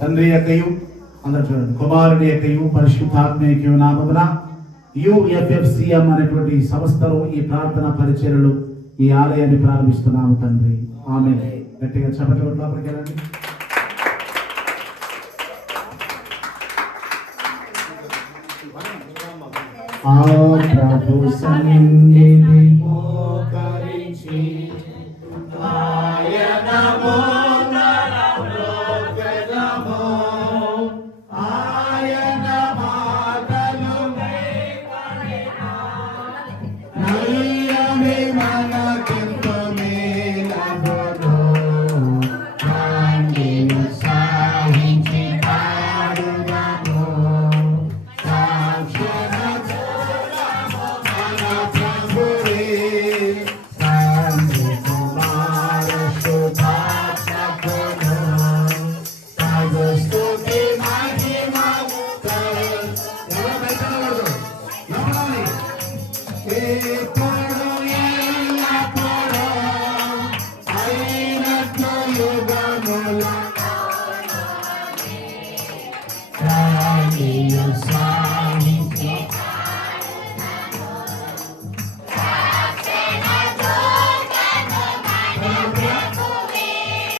తండ్రి యొక్కయు అందరూ చూడండి కుమారుడి యొక్కయు పరిశుద్ధాత్మ యొక్క నామమున UFFCM అనేటువంటి సంస్థలు ఈ ప్రార్థన పరిచర్యలు ఈ ఆలయాన్ని ప్రారంభిస్తున్నాము తండ్రి. ఆమేన్. గట్టిగా చప్పట్లు కొట్టి లోపలికి వెళ్ళండి. ప్రభు సన్నిధి మోకరించి ఆయన Yes,